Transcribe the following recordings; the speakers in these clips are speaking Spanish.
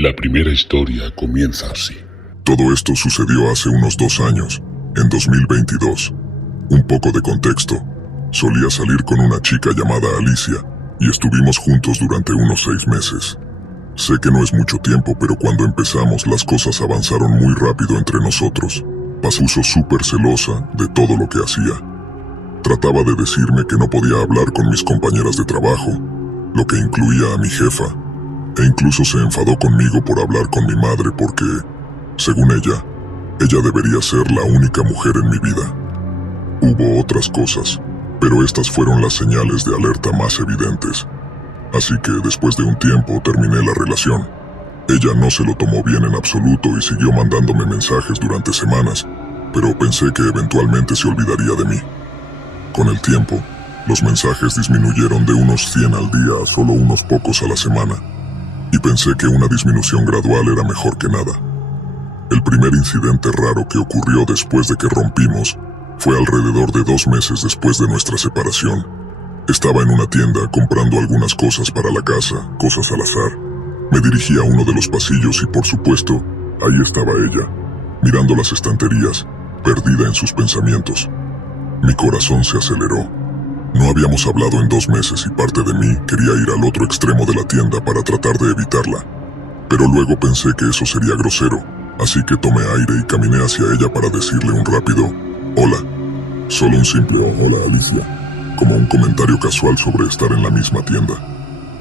La primera historia comienza así. Todo esto sucedió hace unos 2 años, en 2022. Un poco de contexto. Solía salir con una chica llamada Alicia, y estuvimos juntos durante unos 6 meses. Sé que no es mucho tiempo, pero cuando empezamos las cosas avanzaron muy rápido entre nosotros. Puso súper celosa de todo lo que hacía. Trataba de decirme que no podía hablar con mis compañeras de trabajo, lo que incluía a mi jefa, e incluso se enfadó conmigo por hablar con mi madre porque, según ella debería ser la única mujer en mi vida. Hubo otras cosas, pero estas fueron las señales de alerta más evidentes. Así que después de un tiempo terminé la relación. Ella no se lo tomó bien en absoluto y siguió mandándome mensajes durante semanas, pero pensé que eventualmente se olvidaría de mí. Con el tiempo, los mensajes disminuyeron de unos 100 al día a solo unos pocos a la semana, y pensé que una disminución gradual era mejor que nada. El primer incidente raro que ocurrió después de que rompimos fue alrededor de 2 meses después de nuestra separación. Estaba en una tienda comprando algunas cosas para la casa, cosas al azar. Me dirigí a uno de los pasillos y por supuesto, ahí estaba ella, mirando las estanterías, perdida en sus pensamientos. Mi corazón se aceleró. No habíamos hablado en 2 meses y parte de mí quería ir al otro extremo de la tienda para tratar de evitarla. Pero luego pensé que eso sería grosero, así que tomé aire y caminé hacia ella para decirle un rápido «Hola». Solo un simple «Hola, Alicia», como un comentario casual sobre estar en la misma tienda.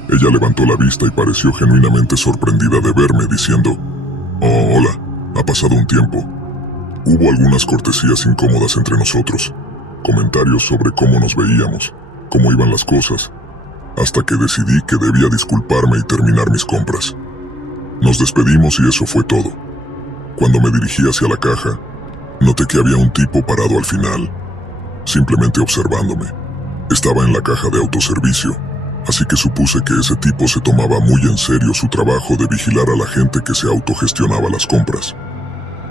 Ella levantó la vista y pareció genuinamente sorprendida de verme diciendo «Oh, hola, ha pasado un tiempo». Hubo algunas cortesías incómodas entre nosotros, comentarios sobre cómo nos veíamos, cómo iban las cosas, hasta que decidí que debía disculparme y terminar mis compras. Nos despedimos y eso fue todo. Cuando me dirigí hacia la caja, noté que había un tipo parado al final, simplemente observándome. Estaba en la caja de autoservicio, así que supuse que ese tipo se tomaba muy en serio su trabajo de vigilar a la gente que se autogestionaba las compras.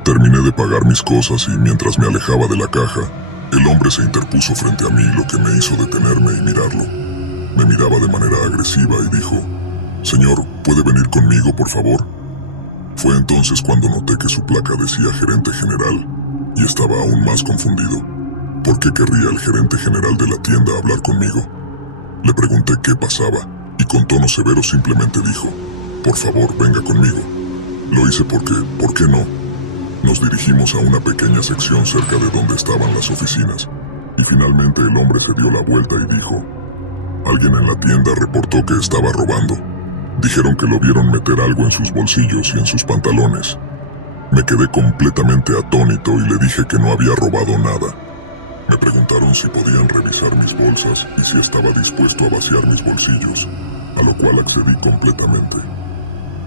Terminé de pagar mis cosas y mientras me alejaba de la caja, el hombre se interpuso frente a mí, lo que me hizo detenerme y mirarlo. Me miraba de manera agresiva y dijo, «Señor, ¿puede venir conmigo, por favor?» Fue entonces cuando noté que su placa decía gerente general y estaba aún más confundido. ¿Por qué querría el gerente general de la tienda hablar conmigo? Le pregunté qué pasaba y con tono severo simplemente dijo, «Por favor, venga conmigo». Lo hice porque, ¿por qué no? Nos dirigimos a una pequeña sección cerca de donde estaban las oficinas, y finalmente el hombre se dio la vuelta y dijo, «Alguien en la tienda reportó que estaba robando. Dijeron que lo vieron meter algo en sus bolsillos y en sus pantalones». Me quedé completamente atónito y le dije que no había robado nada. Me preguntaron si podían revisar mis bolsas y si estaba dispuesto a vaciar mis bolsillos, a lo cual accedí completamente.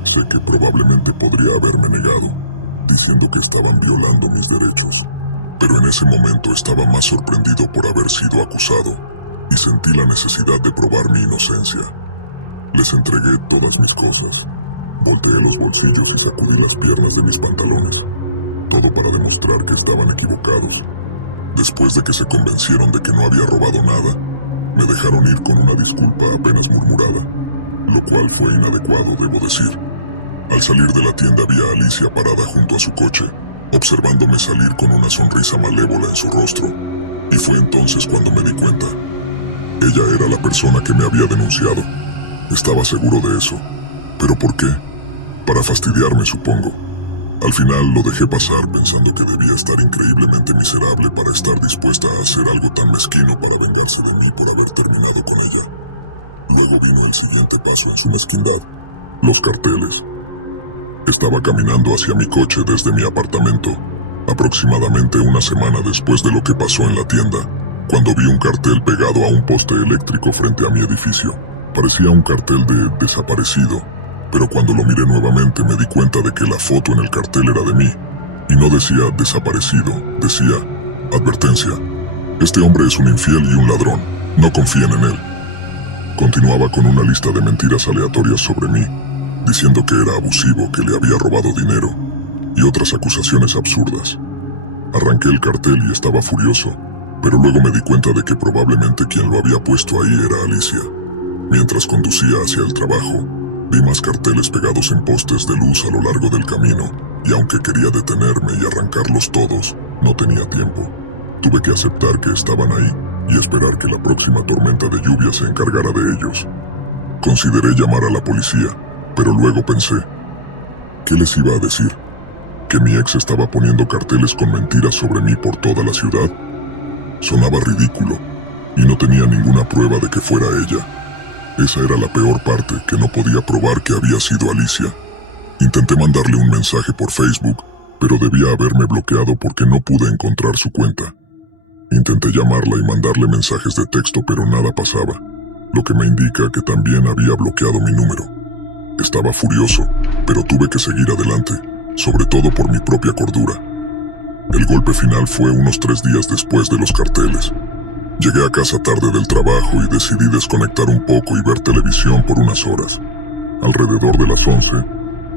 Sé que probablemente podría haberme negado, diciendo que estaban violando mis derechos, pero en ese momento estaba más sorprendido por haber sido acusado y sentí la necesidad de probar mi inocencia. Les entregué todas mis cosas, volteé los bolsillos y sacudí las piernas de mis pantalones, todo para demostrar que estaban equivocados. Después de que se convencieron de que no había robado nada, me dejaron ir con una disculpa apenas murmurada, lo cual fue inadecuado, debo decir. Al salir de la tienda vi a Alicia parada junto a su coche, observándome salir con una sonrisa malévola en su rostro, y fue entonces cuando me di cuenta. Ella era la persona que me había denunciado. Estaba seguro de eso. ¿Pero por qué? Para fastidiarme, supongo. Al final lo dejé pasar pensando que debía estar increíblemente miserable para estar dispuesta a hacer algo tan mezquino para vengarse de mí por haber terminado con ella. Luego vino el siguiente paso en su mezquindad: los carteles. Estaba caminando hacia mi coche desde mi apartamento, aproximadamente una semana después de lo que pasó en la tienda, cuando vi un cartel pegado a un poste eléctrico frente a mi edificio. Parecía un cartel de desaparecido, pero cuando lo miré nuevamente me di cuenta de que la foto en el cartel era de mí, y no decía desaparecido, decía advertencia. Este hombre es un infiel y un ladrón, no confíen en él. Continuaba con una lista de mentiras aleatorias sobre mí, diciendo que era abusivo, que le había robado dinero, y otras acusaciones absurdas. Arranqué el cartel y estaba furioso, pero luego me di cuenta de que probablemente quien lo había puesto ahí era Alicia. Mientras conducía hacia el trabajo, Vi más carteles pegados en postes de luz a lo largo del camino, y aunque quería detenerme y arrancarlos todos, no tenía tiempo. Tuve que aceptar que estaban ahí y esperar que la próxima tormenta de lluvia se encargara de ellos. Consideré llamar a la policía, pero luego pensé, ¿qué les iba a decir? ¿Que mi ex estaba poniendo carteles con mentiras sobre mí por toda la ciudad? Sonaba ridículo, y no tenía ninguna prueba de que fuera ella. Esa era la peor parte, que no podía probar que había sido Alicia. Intenté mandarle un mensaje por Facebook, pero debía haberme bloqueado porque no pude encontrar su cuenta. Intenté llamarla y mandarle mensajes de texto, pero nada pasaba, lo que me indica que también había bloqueado mi número. Estaba furioso, pero tuve que seguir adelante, sobre todo por mi propia cordura. El golpe final fue unos 3 días después de los carteles. Llegué a casa tarde del trabajo y decidí desconectar un poco y ver televisión por unas horas. Alrededor de las 11,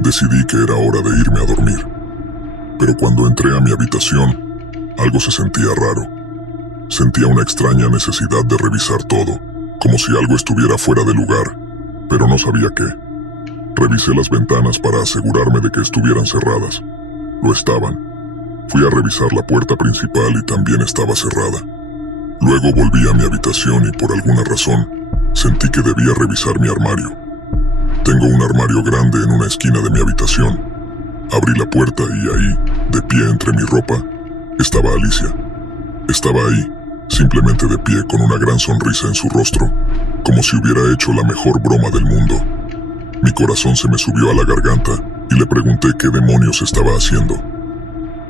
decidí que era hora de irme a dormir. Pero cuando entré a mi habitación, algo se sentía raro. Sentía una extraña necesidad de revisar todo, como si algo estuviera fuera de lugar, pero no sabía qué. Revisé las ventanas para asegurarme de que estuvieran cerradas. Lo estaban. Fui a revisar la puerta principal y también estaba cerrada. Luego volví a mi habitación y por alguna razón sentí que debía revisar mi armario. Tengo un armario grande en una esquina de mi habitación. Abrí la puerta y ahí, de pie entre mi ropa, estaba Alicia. Estaba ahí, simplemente de pie con una gran sonrisa en su rostro, como si hubiera hecho la mejor broma del mundo. Mi corazón se me subió a la garganta y le pregunté qué demonios estaba haciendo.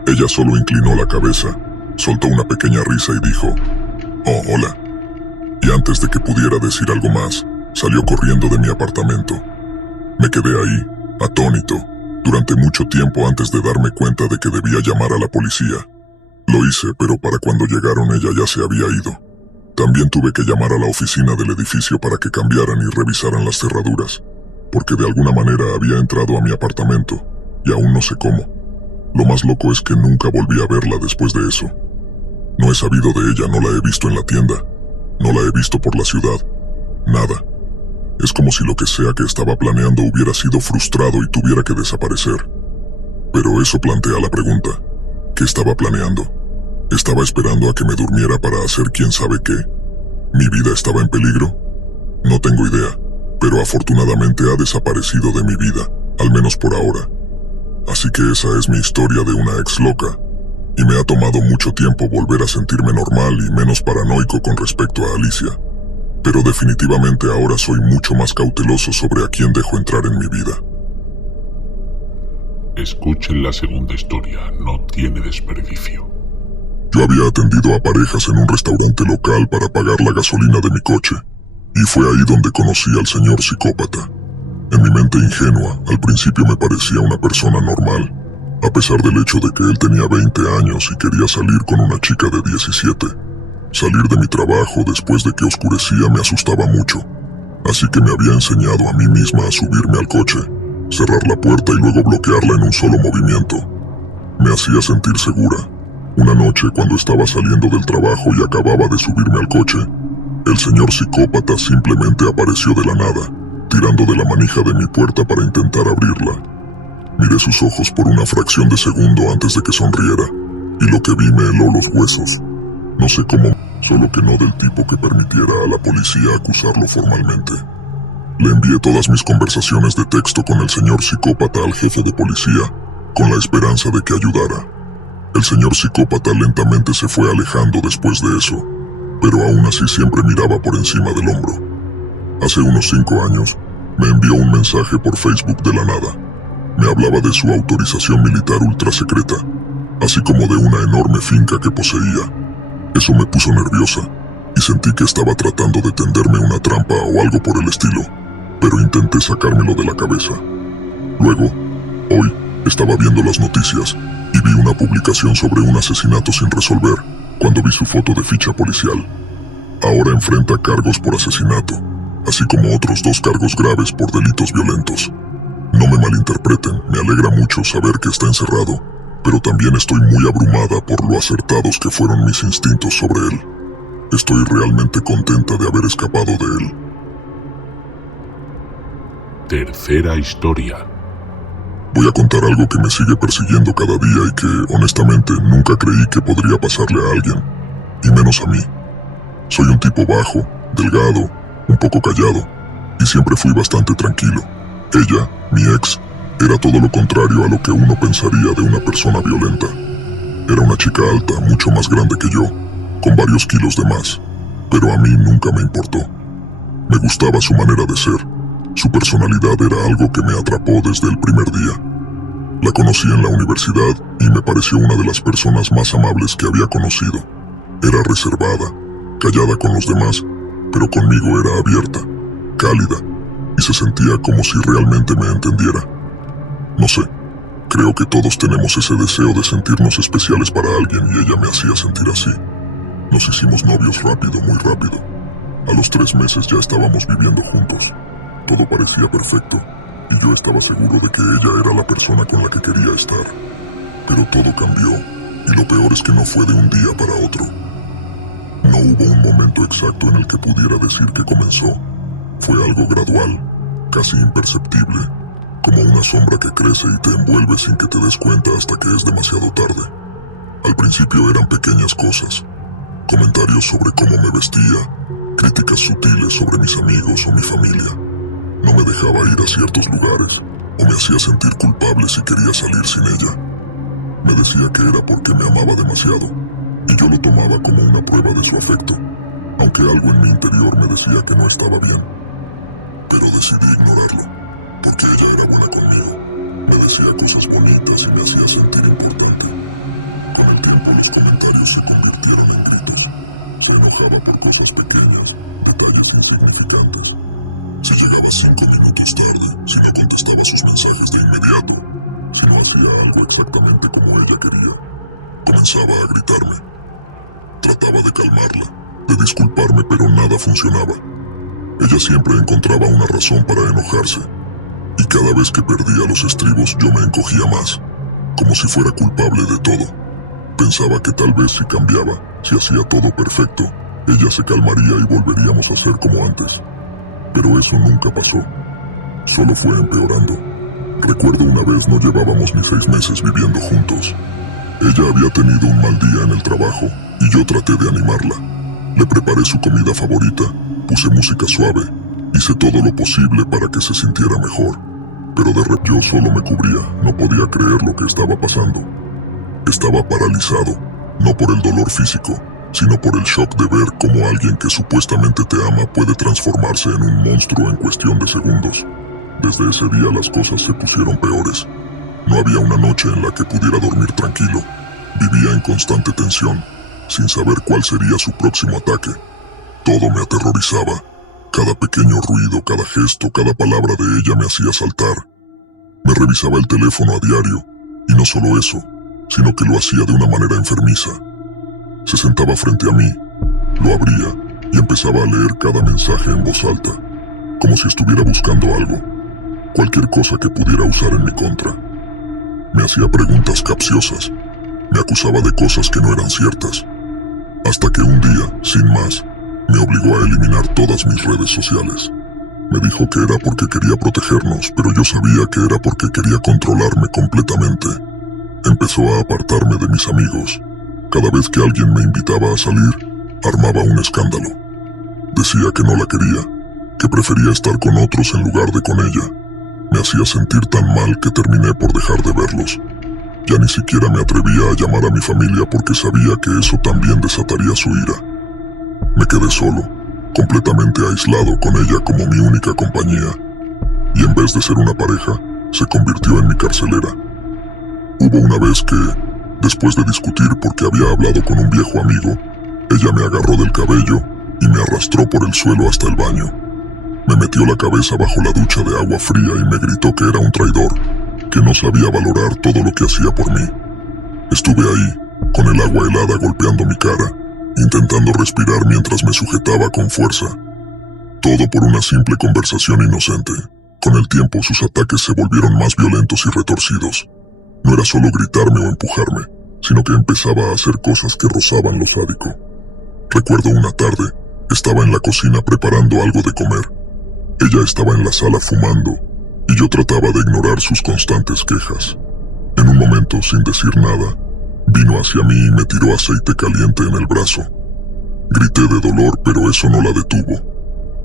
Ella solo inclinó la cabeza, soltó una pequeña risa y dijo, «Oh, hola». Y antes de que pudiera decir algo más, salió corriendo de mi apartamento. Me quedé ahí, atónito, durante mucho tiempo antes de darme cuenta de que debía llamar a la policía. Lo hice, pero para cuando llegaron ella ya se había ido. También tuve que llamar a la oficina del edificio para que cambiaran y revisaran las cerraduras, porque de alguna manera había entrado a mi apartamento, y aún no sé cómo. Lo más loco es que nunca volví a verla después de eso. No he sabido de ella, no la he visto en la tienda, no la he visto por la ciudad, nada. Es como si lo que sea que estaba planeando hubiera sido frustrado y tuviera que desaparecer. Pero eso plantea la pregunta, ¿qué estaba planeando? ¿Estaba esperando a que me durmiera para hacer quién sabe qué? ¿Mi vida estaba en peligro? No tengo idea, pero afortunadamente ha desaparecido de mi vida, al menos por ahora. Así que esa es mi historia de una ex loca, y me ha tomado mucho tiempo volver a sentirme normal y menos paranoico con respecto a Alicia. Pero definitivamente ahora soy mucho más cauteloso sobre a quién dejo entrar en mi vida. Escuchen la segunda historia, no tiene desperdicio. Yo había atendido a parejas en un restaurante local para pagar la gasolina de mi coche, y fue ahí donde conocí al señor psicópata. En mi mente ingenua, al principio me parecía una persona normal, a pesar del hecho de que él tenía 20 años y quería salir con una chica de 17. Salir de mi trabajo después de que oscurecía me asustaba mucho, así que me había enseñado a mí misma a subirme al coche, cerrar la puerta y luego bloquearla en un solo movimiento. Me hacía sentir segura. Una noche, cuando estaba saliendo del trabajo y acababa de subirme al coche, el señor psicópata simplemente apareció de la nada, tirando de la manija de mi puerta para intentar abrirla. Miré sus ojos por una fracción de segundo antes de que sonriera, y lo que vi me heló los huesos. No sé cómo, solo que no del tipo que permitiera a la policía acusarlo formalmente. Le envié todas mis conversaciones de texto con el señor psicópata al jefe de policía, con la esperanza de que ayudara. El señor psicópata lentamente se fue alejando después de eso, pero aún así siempre miraba por encima del hombro. Hace unos 5 años, me envió un mensaje por Facebook de la nada. Me hablaba de su autorización militar ultra secreta, así como de una enorme finca que poseía. Eso me puso nerviosa, y sentí que estaba tratando de tenderme una trampa o algo por el estilo, pero intenté sacármelo de la cabeza. Luego, hoy, estaba viendo las noticias, y vi una publicación sobre un asesinato sin resolver, cuando vi su foto de ficha policial. Ahora enfrenta cargos por asesinato, así como otros 2 cargos graves por delitos violentos. No me malinterpreten, me alegra mucho saber que está encerrado, pero también estoy muy abrumada por lo acertados que fueron mis instintos sobre él. Estoy realmente contenta de haber escapado de él. Tercera historia. Voy a contar algo que me sigue persiguiendo cada día y que, honestamente, nunca creí que podría pasarle a alguien, y menos a mí. Soy un tipo bajo, delgado, un poco callado, y siempre fui bastante tranquilo. Ella, mi ex, era todo lo contrario a lo que uno pensaría de una persona violenta. Era una chica alta, mucho más grande que yo, con varios kilos de más, pero a mí nunca me importó. Me gustaba su manera de ser. Su personalidad era algo que me atrapó desde el primer día. La conocí en la universidad y me pareció una de las personas más amables que había conocido. Era reservada, callada con los demás, pero conmigo era abierta, cálida, y se sentía como si realmente me entendiera. No sé, creo que todos tenemos ese deseo de sentirnos especiales para alguien y ella me hacía sentir así. Nos hicimos novios rápido, muy rápido. A los 3 meses ya estábamos viviendo juntos. Todo parecía perfecto, y yo estaba seguro de que ella era la persona con la que quería estar. Pero todo cambió, y lo peor es que no fue de un día para otro. No hubo un momento exacto en el que pudiera decir que comenzó. Fue algo gradual, casi imperceptible, como una sombra que crece y te envuelve sin que te des cuenta hasta que es demasiado tarde. Al principio eran pequeñas cosas, comentarios sobre cómo me vestía, críticas sutiles sobre mis amigos o mi familia. No me dejaba ir a ciertos lugares, o me hacía sentir culpable si quería salir sin ella. Me decía que era porque me amaba demasiado, y yo lo tomaba como una prueba de su afecto, aunque algo en mi interior me decía que no estaba bien. Pero decidí ignorarlo, porque ella era buena conmigo. Me decía cosas bonitas y me hacía sentir importante. Con el tiempo los comentarios se convirtieron en gritos. Se enojaba por cosas pequeñas, detalles insignificantes. Si llegaba 5 minutos tarde, si me contestaba sus mensajes de inmediato, si no hacía algo exactamente como ella quería, comenzaba a gritarme. Trataba de calmarla, de disculparme, pero nada funcionaba. Ella siempre encontraba una razón para enojarse, y cada vez que perdía los estribos yo me encogía más, como si fuera culpable de todo. Pensaba que tal vez si cambiaba, si hacía todo perfecto, ella se calmaría y volveríamos a ser como antes. Pero eso nunca pasó. Solo fue empeorando. Recuerdo una vez no llevábamos ni 6 meses viviendo juntos. Ella había tenido un mal día en el trabajo y yo traté de animarla. Le preparé su comida favorita, puse música suave, hice todo lo posible para que se sintiera mejor. Pero de repente yo solo me cubría, no podía creer lo que estaba pasando. Estaba paralizado, no por el dolor físico, sino por el shock de ver cómo alguien que supuestamente te ama puede transformarse en un monstruo en cuestión de segundos. Desde ese día las cosas se pusieron peores. No había una noche en la que pudiera dormir tranquilo. Vivía en constante tensión, sin saber cuál sería su próximo ataque. Todo me aterrorizaba. Cada pequeño ruido, cada gesto, cada palabra de ella me hacía saltar. Me revisaba el teléfono a diario, y no solo eso, sino que lo hacía de una manera enfermiza. Se sentaba frente a mí, lo abría y empezaba a leer cada mensaje en voz alta, como si estuviera buscando algo, cualquier cosa que pudiera usar en mi contra. Me hacía preguntas capciosas, me acusaba de cosas que no eran ciertas, hasta que un día, sin más, me obligó a eliminar todas mis redes sociales. Me dijo que era porque quería protegernos, pero yo sabía que era porque quería controlarme completamente. Empezó a apartarme de mis amigos. Cada vez que alguien me invitaba a salir, armaba un escándalo. Decía que no la quería, que prefería estar con otros en lugar de con ella. Me hacía sentir tan mal que terminé por dejar de verlos. Ya ni siquiera me atrevía a llamar a mi familia porque sabía que eso también desataría su ira. Me quedé solo, completamente aislado con ella como mi única compañía. Y en vez de ser una pareja, se convirtió en mi carcelera. Hubo una vez que, después de discutir porque había hablado con un viejo amigo, ella me agarró del cabello y me arrastró por el suelo hasta el baño. Me metió la cabeza bajo la ducha de agua fría y me gritó que era un traidor, que no sabía valorar todo lo que hacía por mí. Estuve ahí, con el agua helada golpeando mi cara, intentando respirar mientras me sujetaba con fuerza. Todo por una simple conversación inocente. Con el tiempo sus ataques se volvieron más violentos y retorcidos. No era solo gritarme o empujarme, sino que empezaba a hacer cosas que rozaban lo sádico. Recuerdo una tarde, estaba en la cocina preparando algo de comer. Ella estaba en la sala fumando, y yo trataba de ignorar sus constantes quejas. En un momento, sin decir nada, vino hacia mí y me tiró aceite caliente en el brazo. Grité de dolor, pero eso no la detuvo.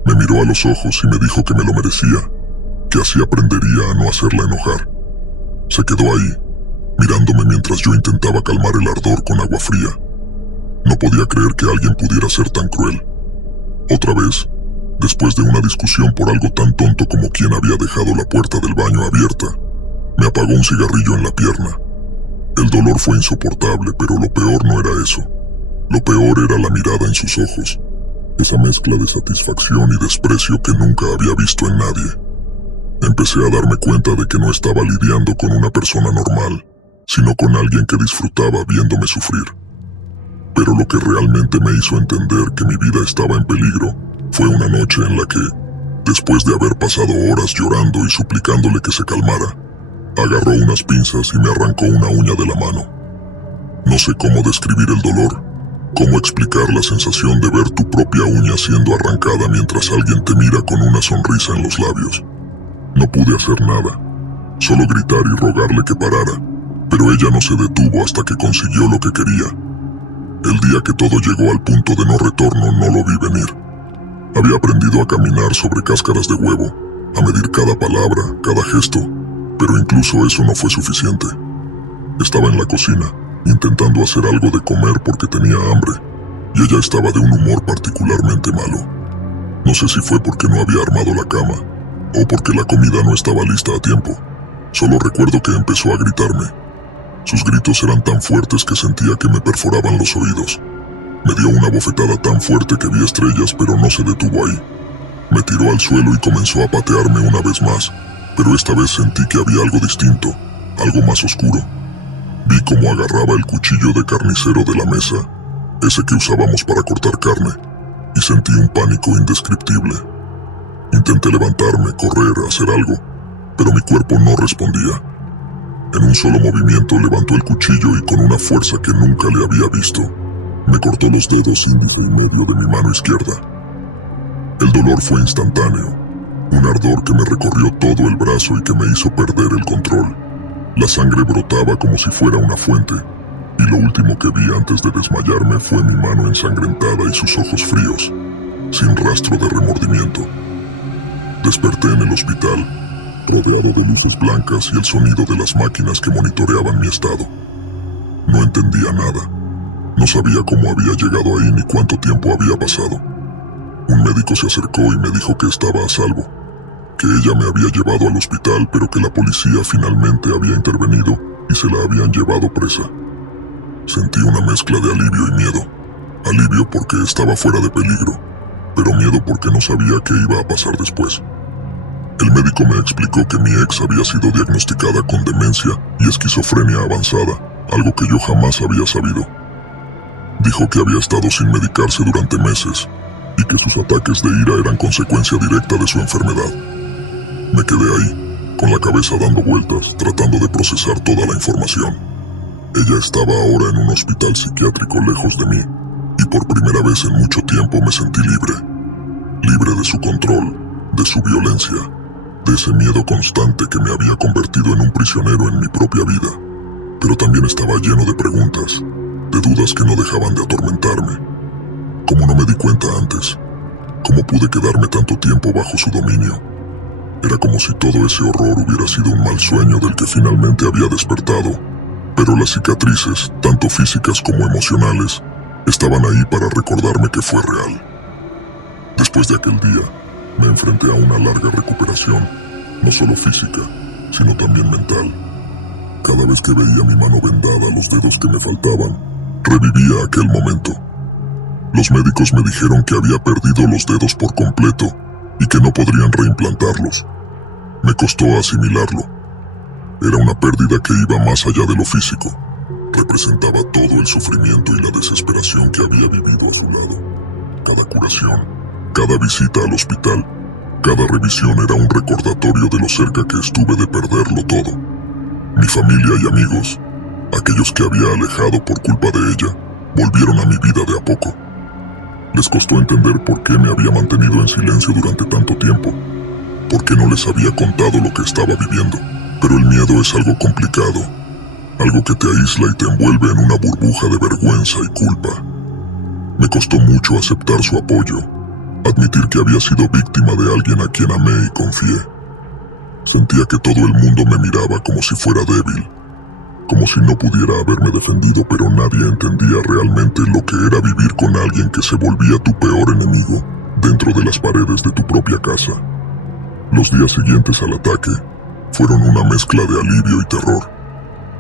Me miró a los ojos y me dijo que me lo merecía, que así aprendería a no hacerla enojar. Se quedó ahí, mirándome mientras yo intentaba calmar el ardor con agua fría. No podía creer que alguien pudiera ser tan cruel. Otra vez, después de una discusión por algo tan tonto como quién había dejado la puerta del baño abierta, me apagó un cigarrillo en la pierna. El dolor fue insoportable, pero lo peor no era eso. Lo peor era la mirada en sus ojos, esa mezcla de satisfacción y desprecio que nunca había visto en nadie. Empecé a darme cuenta de que no estaba lidiando con una persona normal, sino con alguien que disfrutaba viéndome sufrir. Pero lo que realmente me hizo entender que mi vida estaba en peligro fue una noche en la que, después de haber pasado horas llorando y suplicándole que se calmara, agarró unas pinzas y me arrancó una uña de la mano. No sé cómo describir el dolor, cómo explicar la sensación de ver tu propia uña siendo arrancada mientras alguien te mira con una sonrisa en los labios. No pude hacer nada, solo gritar y rogarle que parara, pero ella no se detuvo hasta que consiguió lo que quería. El día que todo llegó al punto de no retorno no lo vi venir. Había aprendido a caminar sobre cáscaras de huevo, a medir cada palabra, cada gesto, pero incluso eso no fue suficiente. Estaba en la cocina, intentando hacer algo de comer porque tenía hambre, y ella estaba de un humor particularmente malo. No sé si fue porque no había armado la cama, o porque la comida no estaba lista a tiempo. Solo recuerdo que empezó a gritarme. Sus gritos eran tan fuertes que sentía que me perforaban los oídos. Me dio una bofetada tan fuerte que vi estrellas, pero no se detuvo ahí. Me tiró al suelo y comenzó a patearme una vez más, pero esta vez sentí que había algo distinto, algo más oscuro. Vi cómo agarraba el cuchillo de carnicero de la mesa, ese que usábamos para cortar carne, y sentí un pánico indescriptible. Intenté levantarme, correr, hacer algo, pero mi cuerpo no respondía. En un solo movimiento levantó el cuchillo y con una fuerza que nunca le había visto, me cortó los dedos índice y medio de mi mano izquierda. El dolor fue instantáneo, un ardor que me recorrió todo el brazo y que me hizo perder el control. La sangre brotaba como si fuera una fuente, y lo último que vi antes de desmayarme fue mi mano ensangrentada y sus ojos fríos, sin rastro de remordimiento. Desperté en el hospital, rodeado de luces blancas y el sonido de las máquinas que monitoreaban mi estado. No entendía nada. No sabía cómo había llegado ahí ni cuánto tiempo había pasado. Un médico se acercó y me dijo que estaba a salvo, que ella me había llevado al hospital, pero que la policía finalmente había intervenido y se la habían llevado presa. Sentí una mezcla de alivio y miedo. Alivio porque estaba fuera de peligro, pero miedo porque no sabía qué iba a pasar después. El médico me explicó que mi ex había sido diagnosticada con demencia y esquizofrenia avanzada, algo que yo jamás había sabido. Dijo que había estado sin medicarse durante meses y que sus ataques de ira eran consecuencia directa de su enfermedad. Me quedé ahí, con la cabeza dando vueltas, tratando de procesar toda la información. Ella estaba ahora en un hospital psiquiátrico lejos de mí, y por primera vez en mucho tiempo me sentí libre. Libre de su control, de su violencia, de ese miedo constante que me había convertido en un prisionero en mi propia vida. Pero también estaba lleno de preguntas, de dudas que no dejaban de atormentarme. ¿Cómo no me di cuenta antes? ¿Cómo pude quedarme tanto tiempo bajo su dominio? Era como si todo ese horror hubiera sido un mal sueño del que finalmente había despertado, pero las cicatrices, tanto físicas como emocionales, estaban ahí para recordarme que fue real. Después de aquel día, me enfrenté a una larga recuperación, no solo física, sino también mental. Cada vez que veía mi mano vendada, los dedos que me faltaban, revivía aquel momento. Los médicos me dijeron que había perdido los dedos por completo y que no podrían reimplantarlos. Me costó asimilarlo. Era una pérdida que iba más allá de lo físico. Representaba todo el sufrimiento y la desesperación que había vivido a su lado. Cada curación, cada visita al hospital, cada revisión era un recordatorio de lo cerca que estuve de perderlo todo. Mi familia y amigos, aquellos que había alejado por culpa de ella, volvieron a mi vida de a poco. Les costó entender por qué me había mantenido en silencio durante tanto tiempo. porque no les había contado lo que estaba viviendo. Pero el miedo es algo complicado, algo que te aísla y te envuelve en una burbuja de vergüenza y culpa. Me costó mucho aceptar su apoyo, admitir que había sido víctima de alguien a quien amé y confié. Sentía que todo el mundo me miraba como si fuera débil, como si no pudiera haberme defendido, pero nadie entendía realmente lo que era vivir con alguien que se volvía tu peor enemigo dentro de las paredes de tu propia casa. Los días siguientes al ataque fueron una mezcla de alivio y terror.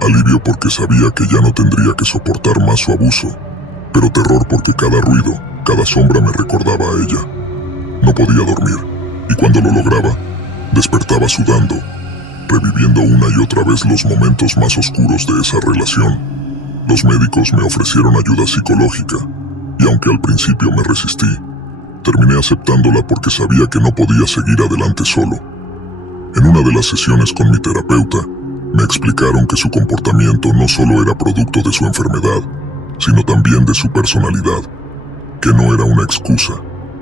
Alivio porque sabía que ya no tendría que soportar más su abuso, pero terror porque cada ruido, cada sombra me recordaba a ella. No podía dormir, y cuando lo lograba, despertaba sudando, reviviendo una y otra vez los momentos más oscuros de esa relación. Los médicos me ofrecieron ayuda psicológica, y aunque al principio me resistí, terminé aceptándola porque sabía que no podía seguir adelante solo. En una de las sesiones con mi terapeuta, me explicaron que su comportamiento no solo era producto de su enfermedad, sino también de su personalidad, que no era una excusa,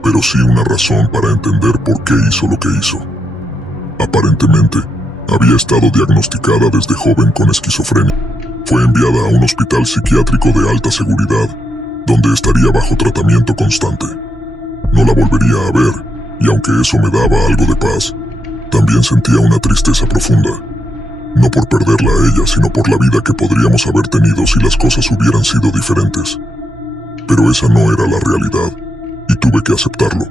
pero sí una razón para entender por qué hizo lo que hizo. Aparentemente, había estado diagnosticada desde joven con esquizofrenia. Fue enviada a un hospital psiquiátrico de alta seguridad, donde estaría bajo tratamiento constante. No la volvería a ver, y aunque eso me daba algo de paz, también sentía una tristeza profunda. No por perderla a ella, sino por la vida que podríamos haber tenido si las cosas hubieran sido diferentes. Pero esa no era la realidad, y tuve que aceptarlo.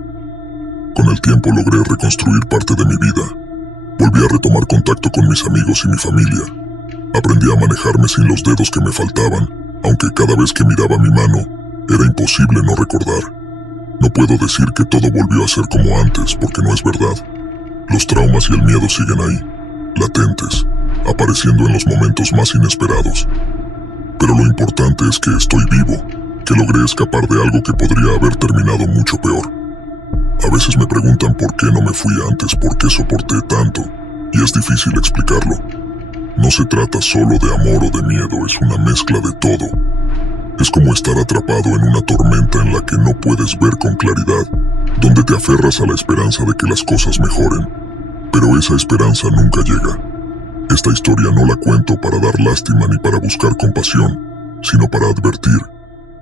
Con el tiempo logré reconstruir parte de mi vida. Volví a retomar contacto con mis amigos y mi familia. Aprendí a manejarme sin los dedos que me faltaban, aunque cada vez que miraba mi mano, era imposible no recordar. No puedo decir que todo volvió a ser como antes, porque no es verdad. Los traumas y el miedo siguen ahí, latentes, apareciendo en los momentos más inesperados. Pero lo importante es que estoy vivo, que logré escapar de algo que podría haber terminado mucho peor. A veces me preguntan por qué no me fui antes, por qué soporté tanto, y es difícil explicarlo. No se trata solo de amor o de miedo, es una mezcla de todo. Es como estar atrapado en una tormenta en la que no puedes ver con claridad, donde te aferras a la esperanza de que las cosas mejoren, pero esa esperanza nunca llega. Esta historia no la cuento para dar lástima ni para buscar compasión, sino para advertir,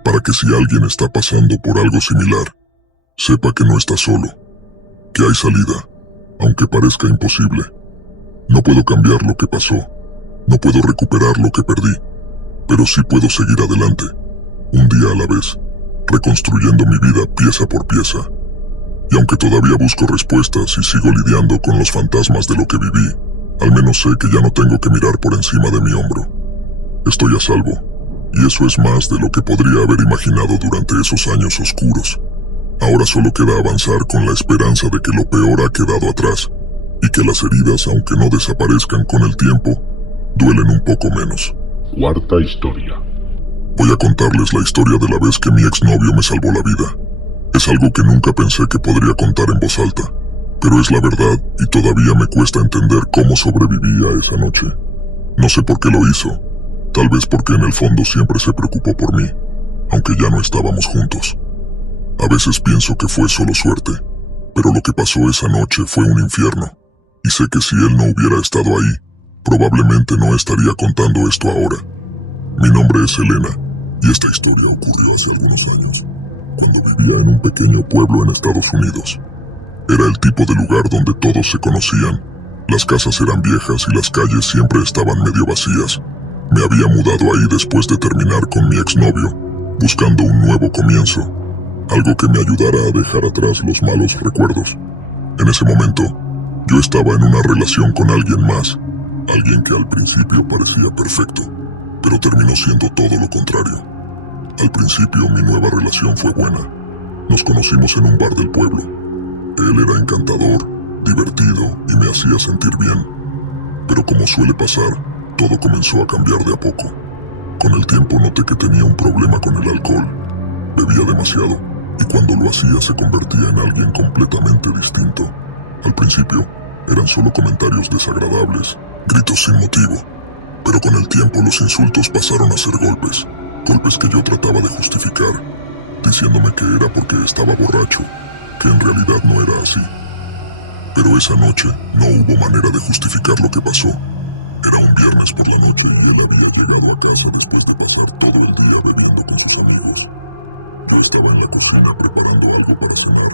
para que si alguien está pasando por algo similar, sepa que no está solo, que hay salida, aunque parezca imposible. No puedo cambiar lo que pasó, no puedo recuperar lo que perdí, pero sí puedo seguir adelante, un día a la vez, reconstruyendo mi vida pieza por pieza. Y aunque todavía busco respuestas y sigo lidiando con los fantasmas de lo que viví, al menos sé que ya no tengo que mirar por encima de mi hombro. Estoy a salvo, y eso es más de lo que podría haber imaginado durante esos años oscuros. Ahora solo queda avanzar con la esperanza de que lo peor ha quedado atrás, y que las heridas, aunque no desaparezcan con el tiempo, duelen un poco menos. Cuarta historia. Voy a contarles la historia de la vez que mi exnovio me salvó la vida. Es algo que nunca pensé que podría contar en voz alta, pero es la verdad y todavía me cuesta entender cómo sobreviví a esa noche. No sé por qué lo hizo, tal vez porque en el fondo siempre se preocupó por mí, aunque ya no estábamos juntos. A veces pienso que fue solo suerte, pero lo que pasó esa noche fue un infierno, y sé que si él no hubiera estado ahí, probablemente no estaría contando esto ahora. Mi nombre es Elena, y esta historia ocurrió hace algunos años, cuando vivía en un pequeño pueblo en Estados Unidos. Era el tipo de lugar donde todos se conocían, las casas eran viejas y las calles siempre estaban medio vacías. Me había mudado ahí después de terminar con mi exnovio, buscando un nuevo comienzo, algo que me ayudara a dejar atrás los malos recuerdos. En ese momento, yo estaba en una relación con alguien más, alguien que al principio parecía perfecto, pero terminó siendo todo lo contrario. Al principio mi nueva relación fue buena. Nos conocimos en un bar del pueblo. Él era encantador, divertido y me hacía sentir bien. Pero como suele pasar, todo comenzó a cambiar de a poco. Con el tiempo noté que tenía un problema con el alcohol. Bebía demasiado y cuando lo hacía se convertía en alguien completamente distinto. Al principio eran solo comentarios desagradables, gritos sin motivo, pero con el tiempo los insultos pasaron a ser golpes. Golpes que yo trataba de justificar, diciéndome que era porque estaba borracho, que en realidad no era así. Pero esa noche no hubo manera de justificar lo que pasó. Era un viernes por la noche y él había llegado a casa después de pasar todo el día bebiendo con sus amigos. Yo estaba en la cocina preparando algo para cenar.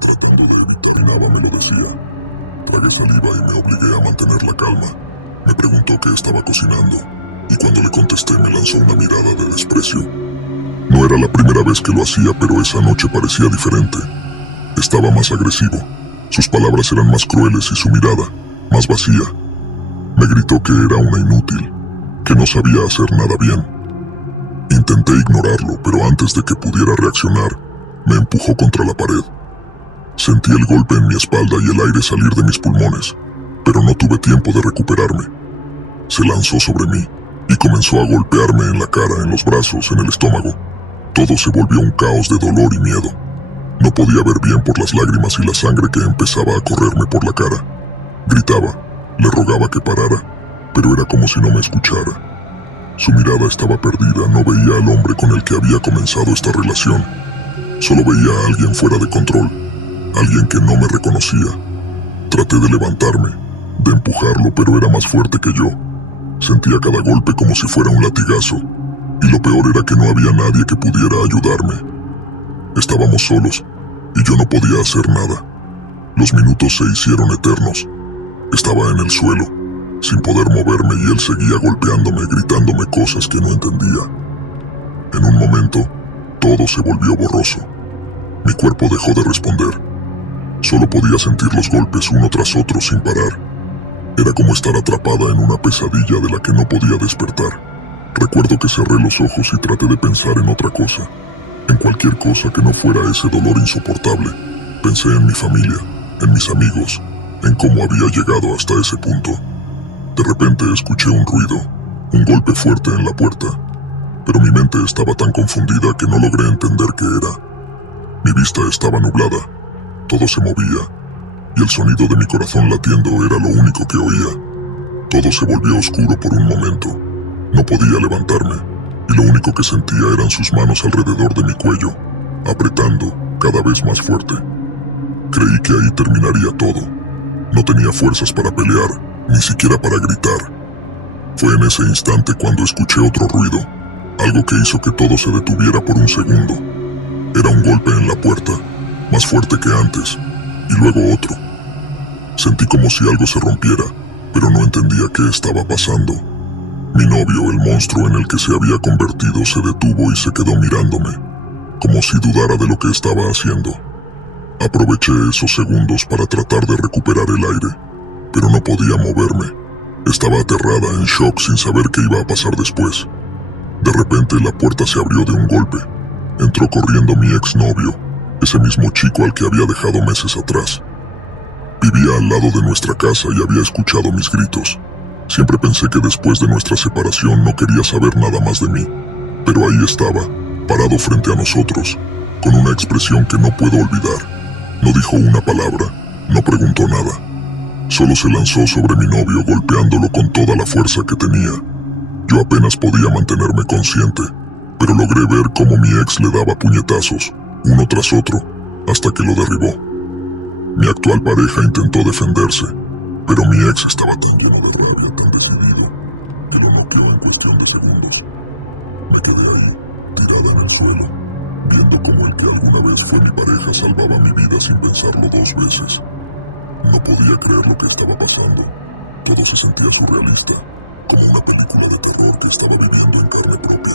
Tratando de evitar. Nada me lo decía. Tragué saliva y me obligué a mantener la calma. Me preguntó qué estaba cocinando, y cuando le contesté me lanzó una mirada de desprecio. No era la primera vez que lo hacía, pero esa noche parecía diferente. Estaba más agresivo. Sus palabras eran más crueles y su mirada más vacía. Me gritó que era una inútil, que no sabía hacer nada bien. Intenté ignorarlo, pero antes de que pudiera reaccionar, me empujó contra la pared. Sentí el golpe en mi espalda y el aire salir de mis pulmones, pero no tuve tiempo de recuperarme. Se lanzó sobre mí y comenzó a golpearme en la cara, en los brazos, en el estómago. Todo se volvió un caos de dolor y miedo. No podía ver bien por las lágrimas y la sangre que empezaba a correrme por la cara. Gritaba, le rogaba que parara, pero era como si no me escuchara. Su mirada estaba perdida, no veía al hombre con el que había comenzado esta relación. Solo veía a alguien fuera de control, alguien que no me reconocía. Traté de levantarme, de empujarlo, pero era más fuerte que yo. Sentía cada golpe como si fuera un latigazo, y lo peor era que no había nadie que pudiera ayudarme. Estábamos solos, y yo no podía hacer nada. Los minutos se hicieron eternos. Estaba en el suelo, sin poder moverme, y él seguía golpeándome, gritándome cosas que no entendía. En un momento, todo se volvió borroso. Mi cuerpo dejó de responder. Solo podía sentir los golpes uno tras otro sin parar. Era como estar atrapada en una pesadilla de la que no podía despertar. Recuerdo que cerré los ojos y traté de pensar en otra cosa. En cualquier cosa que no fuera ese dolor insoportable. Pensé en mi familia, en mis amigos, en cómo había llegado hasta ese punto. De repente escuché un ruido, un golpe fuerte en la puerta, pero mi mente estaba tan confundida que no logré entender qué era. Mi vista estaba nublada, todo se movía, y el sonido de mi corazón latiendo era lo único que oía. Todo se volvió oscuro por un momento. No podía levantarme, y lo único que sentía eran sus manos alrededor de mi cuello, apretando cada vez más fuerte. Creí que ahí terminaría todo. No tenía fuerzas para pelear, ni siquiera para gritar. Fue en ese instante cuando escuché otro ruido, algo que hizo que todo se detuviera por un segundo. Era un golpe en la puerta, más fuerte que antes, y luego otro. Sentí como si algo se rompiera, pero no entendía qué estaba pasando. Mi novio, el monstruo en el que se había convertido, se detuvo y se quedó mirándome, como si dudara de lo que estaba haciendo. Aproveché esos segundos para tratar de recuperar el aire, pero no podía moverme. Estaba aterrada, en shock, sin saber qué iba a pasar después. De repente la puerta se abrió de un golpe. Entró corriendo mi exnovio, ese mismo chico al que había dejado meses atrás. Vivía al lado de nuestra casa y había escuchado mis gritos. Siempre pensé que después de nuestra separación no quería saber nada más de mí, pero ahí estaba, parado frente a nosotros, con una expresión que no puedo olvidar. No dijo una palabra, no preguntó nada. Solo se lanzó sobre mi novio golpeándolo con toda la fuerza que tenía. Yo apenas podía mantenerme consciente, pero logré ver cómo mi ex le daba puñetazos, uno tras otro, hasta que lo derribó. Mi actual pareja intentó defenderse, pero mi ex estaba tan lleno de rabia, tan decidido, que lo noqueó en cuestión de segundos. Me quedé ahí, tirada en el suelo, viendo cómo el que alguna vez fue mi pareja salvaba mi vida sin pensarlo dos veces. No podía creer lo que estaba pasando. Todo se sentía surrealista, como una película de terror que estaba viviendo en carne propia.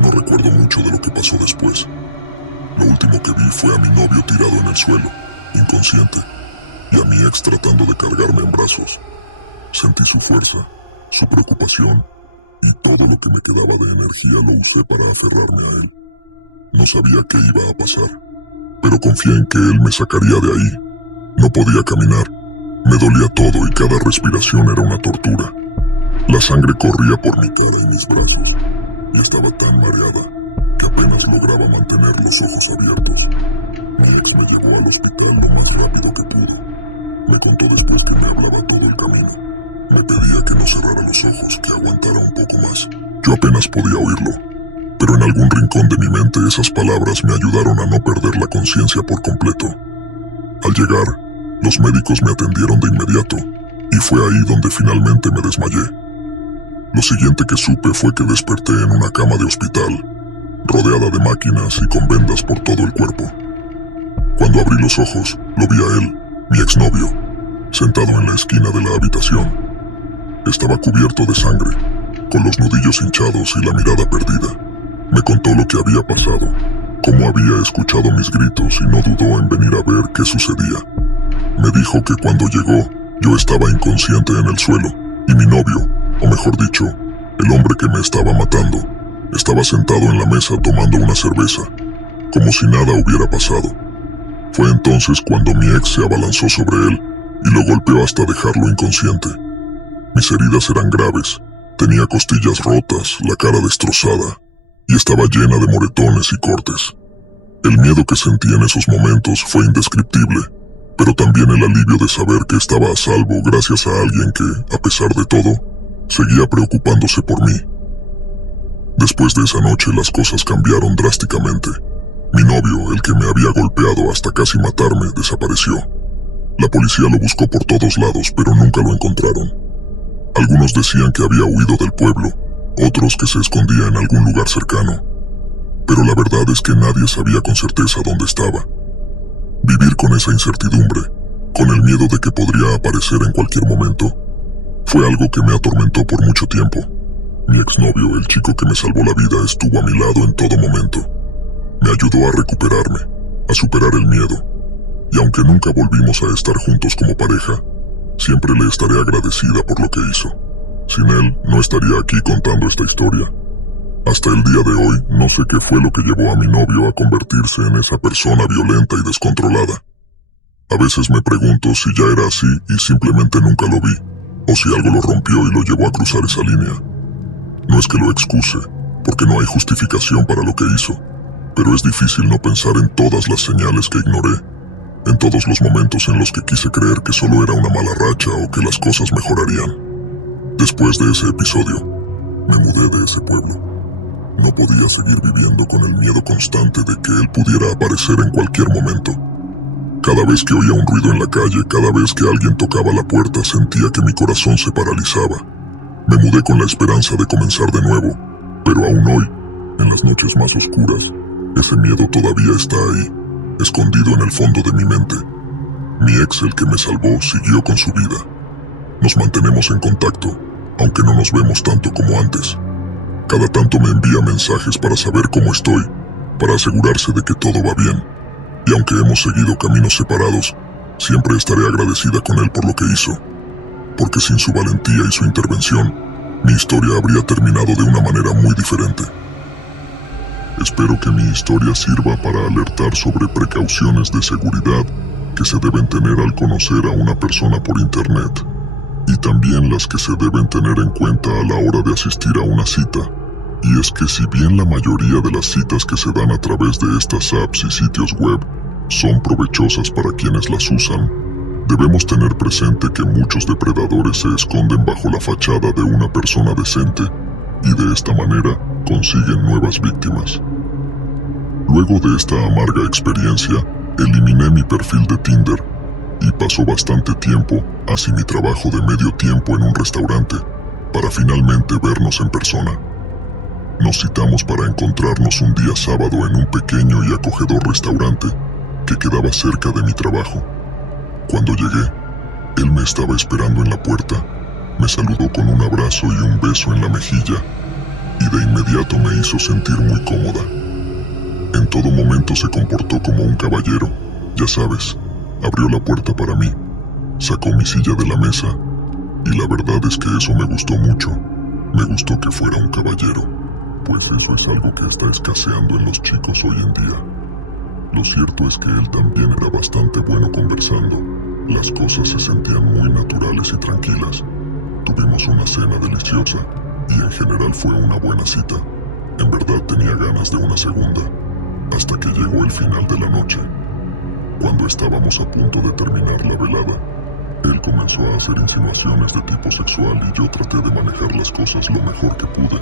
No recuerdo mucho de lo que pasó después. Lo último que vi fue a mi novio tirado en el suelo, inconsciente, y a mi ex tratando de cargarme en brazos. Sentí su fuerza, su preocupación, y todo lo que me quedaba de energía lo usé para aferrarme a él. No sabía qué iba a pasar, pero confié en que él me sacaría de ahí. No podía caminar, me dolía todo y cada respiración era una tortura. La sangre corría por mi cara y mis brazos, y estaba tan mareada que apenas lograba mantener los ojos abiertos. Mi ex me llevó al hospital lo más rápido que pudo. Me contó después que me hablaba todo el camino. Me pedía que no cerrara los ojos, que aguantara un poco más. Yo apenas podía oírlo, pero en algún rincón de mi mente esas palabras me ayudaron a no perder la conciencia por completo. Al llegar, Los médicos me atendieron de inmediato y fue ahí donde finalmente me desmayé. Lo siguiente que supe fue que desperté en una cama de hospital, rodeada de máquinas y con vendas por todo el cuerpo. Cuando abrí los ojos, lo vi a él, mi exnovio, sentado en la esquina de la habitación. Estaba cubierto de sangre, con los nudillos hinchados y la mirada perdida. Me contó lo que había pasado, cómo había escuchado mis gritos y no dudó en venir a ver qué sucedía. Me dijo que cuando llegó, yo estaba inconsciente en el suelo y mi novio, o mejor dicho, el hombre que me estaba matando, estaba sentado en la mesa tomando una cerveza, como si nada hubiera pasado. Fue entonces cuando mi ex se abalanzó sobre él y lo golpeó hasta dejarlo inconsciente. Mis heridas eran graves, tenía costillas rotas, la cara destrozada y estaba llena de moretones y cortes. El miedo que sentí en esos momentos fue indescriptible, pero también el alivio de saber que estaba a salvo gracias a alguien que, a pesar de todo, seguía preocupándose por mí. Después de esa noche las cosas cambiaron drásticamente. Mi novio, el que me había golpeado hasta casi matarme, desapareció. La policía lo buscó por todos lados, pero nunca lo encontraron. Algunos decían que había huido del pueblo, otros que se escondía en algún lugar cercano. Pero la verdad es que nadie sabía con certeza dónde estaba. Vivir con esa incertidumbre, con el miedo de que podría aparecer en cualquier momento, fue algo que me atormentó por mucho tiempo. Mi exnovio, el chico que me salvó la vida, estuvo a mi lado en todo momento. Me ayudó a recuperarme, a superar el miedo. Y aunque nunca volvimos a estar juntos como pareja, siempre le estaré agradecida por lo que hizo. Sin él, no estaría aquí contando esta historia. Hasta el día de hoy, no sé qué fue lo que llevó a mi novio a convertirse en esa persona violenta y descontrolada. A veces me pregunto si ya era así y simplemente nunca lo vi, o si algo lo rompió y lo llevó a cruzar esa línea. No es que lo excuse, porque no hay justificación para lo que hizo, pero es difícil no pensar en todas las señales que ignoré, en todos los momentos en los que quise creer que solo era una mala racha o que las cosas mejorarían. Después de ese episodio, me mudé de ese pueblo. No podía seguir viviendo con el miedo constante de que él pudiera aparecer en cualquier momento. Cada vez que oía un ruido en la calle, cada vez que alguien tocaba la puerta, sentía que mi corazón se paralizaba. Me mudé con la esperanza de comenzar de nuevo, pero aún hoy, en las noches más oscuras, ese miedo todavía está ahí, escondido en el fondo de mi mente. Mi ex, el que me salvó, siguió con su vida. Nos mantenemos en contacto, aunque no nos vemos tanto como antes. Cada tanto me envía mensajes para saber cómo estoy, para asegurarse de que todo va bien. Y aunque hemos seguido caminos separados, siempre estaré agradecida con él por lo que hizo. Porque sin su valentía y su intervención, mi historia habría terminado de una manera muy diferente. Espero que mi historia sirva para alertar sobre precauciones de seguridad que se deben tener al conocer a una persona por internet, y también las que se deben tener en cuenta a la hora de asistir a una cita. Y es que si bien la mayoría de las citas que se dan a través de estas apps y sitios web son provechosas para quienes las usan, debemos tener presente que muchos depredadores se esconden bajo la fachada de una persona decente y de esta manera consiguen nuevas víctimas. Luego de esta amarga experiencia, eliminé mi perfil de Tinder y pasó bastante tiempo, así mi trabajo de medio tiempo en un restaurante, para finalmente vernos en persona. Nos citamos para encontrarnos un día sábado en un pequeño y acogedor restaurante que quedaba cerca de mi trabajo. Cuando llegué, él me estaba esperando en la puerta, me saludó con un abrazo y un beso en la mejilla, y de inmediato me hizo sentir muy cómoda. En todo momento se comportó como un caballero, ya sabes, abrió la puerta para mí, sacó mi silla de la mesa, y la verdad es que eso me gustó mucho. Me gustó que fuera un caballero, pues eso es algo que está escaseando en los chicos hoy en día. Lo cierto es que él también era bastante bueno conversando. Las cosas se sentían muy naturales y tranquilas. Tuvimos una cena deliciosa y en general fue una buena cita. En verdad tenía ganas de una segunda, hasta que llegó el final de la noche. Cuando estábamos a punto de terminar la velada, él comenzó a hacer insinuaciones de tipo sexual y yo traté de manejar las cosas lo mejor que pude.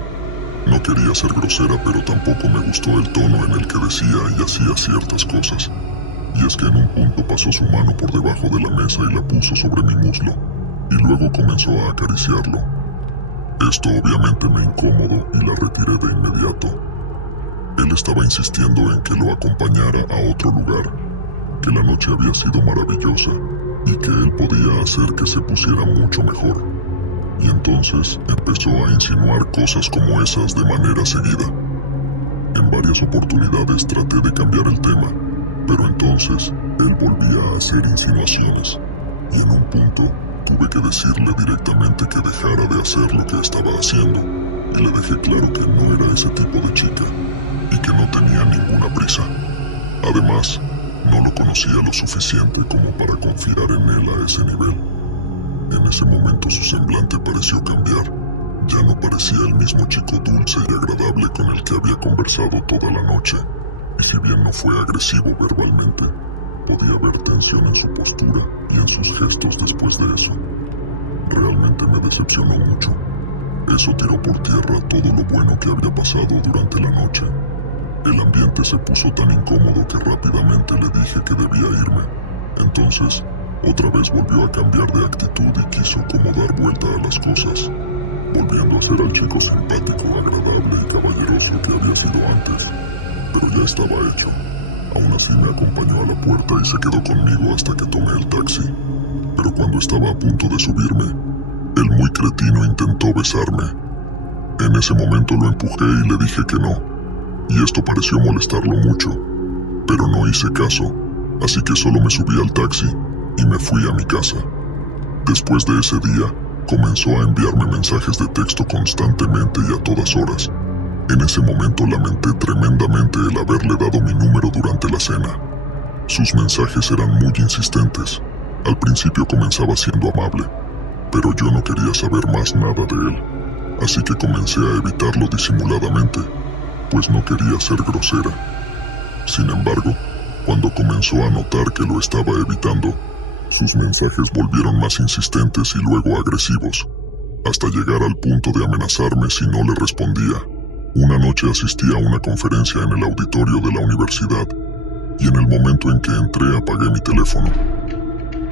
No quería ser grosera, pero tampoco me gustó el tono en el que decía y hacía ciertas cosas. y es que en un punto pasó su mano por debajo de la mesa y la puso sobre mi muslo, y luego comenzó a acariciarlo. Esto obviamente me incomodó y la retiré de inmediato. Él estaba insistiendo en que lo acompañara a otro lugar, que la noche había sido maravillosa y que él podía hacer que se pusiera mucho mejor. Y entonces empezó a insinuar cosas como esas de manera seguida. En varias oportunidades traté de cambiar el tema, pero entonces él volvía a hacer insinuaciones, y en un punto tuve que decirle directamente que dejara de hacer lo que estaba haciendo, y le dejé claro que no era ese tipo de chica, y que no tenía ninguna prisa. Además, no lo conocía lo suficiente como para confiar en él a ese nivel. En ese momento su semblante pareció cambiar. Ya no parecía el mismo chico dulce y agradable con el que había conversado toda la noche, y si bien no fue agresivo verbalmente, podía ver tensión en su postura y en sus gestos después de eso. Realmente me decepcionó mucho. Eso tiró por tierra todo lo bueno que había pasado durante la noche. El ambiente se puso tan incómodo que rápidamente le dije que debía irme. Entonces, otra vez volvió a cambiar de actitud y quiso como dar vuelta a las cosas, volviendo a ser al chico simpático, agradable y caballeroso que había sido antes. Pero ya estaba hecho. Aún así me acompañó a la puerta y se quedó conmigo hasta que tomé el taxi. Pero cuando estaba a punto de subirme, el muy cretino intentó besarme. En ese momento lo empujé y le dije que no, y esto pareció molestarlo mucho, pero no hice caso, así que solo me subí al taxi y me fui a mi casa. Después de ese día, comenzó a enviarme mensajes de texto constantemente y a todas horas. En ese momento lamenté tremendamente el haberle dado mi número durante la cena. Sus mensajes eran muy insistentes. Al principio comenzaba siendo amable, pero yo no quería saber más nada de él, así que comencé a evitarlo disimuladamente, pues no quería ser grosera. Sin embargo, cuando comenzó a notar que lo estaba evitando, sus mensajes volvieron más insistentes y luego agresivos, hasta llegar al punto de amenazarme si no le respondía. Una noche asistí a una conferencia en el auditorio de la universidad, y en el momento en que entré apagué mi teléfono.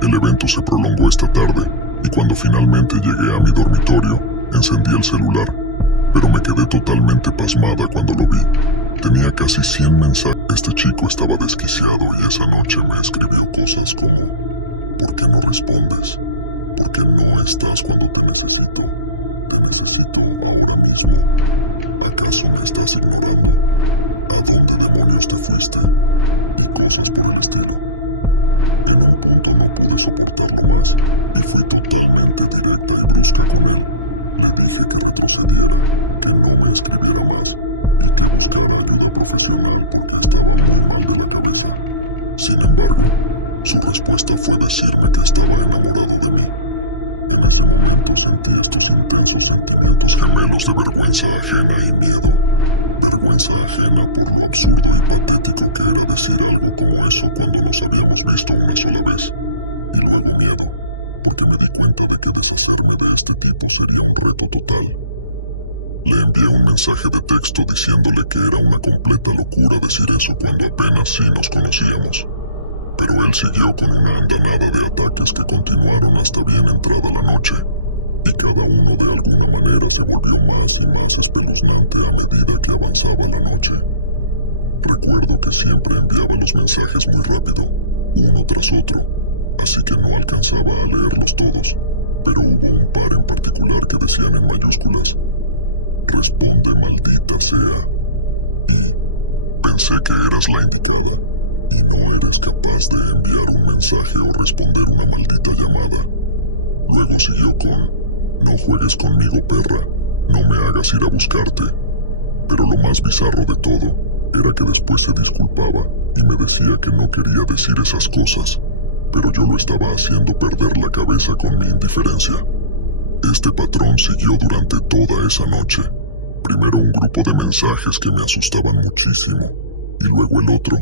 El evento se prolongó esta tarde, y cuando finalmente llegué a mi dormitorio, encendí el celular, pero me quedé totalmente pasmada cuando lo vi. Tenía casi 100 mensajes. Este chico estaba desquiciado y esa noche me escribió cosas como: ¿por qué no respondes? ¿Por qué no estás cuando te necesito? ¿Acaso me estás ignorando? ¿A dónde demonios te fuiste? Y cosas por el estilo. En un punto no pude soportarlo más y fui totalmente directa y brusca con él. Le dije que retrocediera, que no me escribiera más y que únicamente me preocupara. Sin embargo, su respuesta fue decirme que estaba enamorado de mí. Los gemelos de vergüenza ajena y miedo. Vergüenza ajena por lo absurdo y patético que era decir algo como eso cuando nos habíamos visto una sola vez. Y luego miedo, porque me di cuenta de que deshacerme de este tipo sería un reto total. Le envié un mensaje de texto diciéndole que era una completa locura decir eso cuando apenas sí nos conocíamos. Pero él siguió con una andanada de ataques que continuaron hasta bien entrada la noche, y cada uno de alguna manera se volvió más y más espeluznante a medida que avanzaba la noche. Recuerdo que siempre enviaba los mensajes muy rápido, uno tras otro, así que no alcanzaba a leerlos todos, pero hubo un par en particular que decían en mayúsculas: responde, maldita sea. Y pensé que eras la indicada, y no eres capaz de enviar un mensaje o responder una maldita llamada. Luego siguió con: no juegues conmigo, perra, no me hagas ir a buscarte. Pero lo más bizarro de todo era que después se disculpaba y me decía que no quería decir esas cosas, pero yo lo estaba haciendo perder la cabeza con mi indiferencia. Este patrón siguió durante toda esa noche. Primero un grupo de mensajes que me asustaban muchísimo, y luego el otro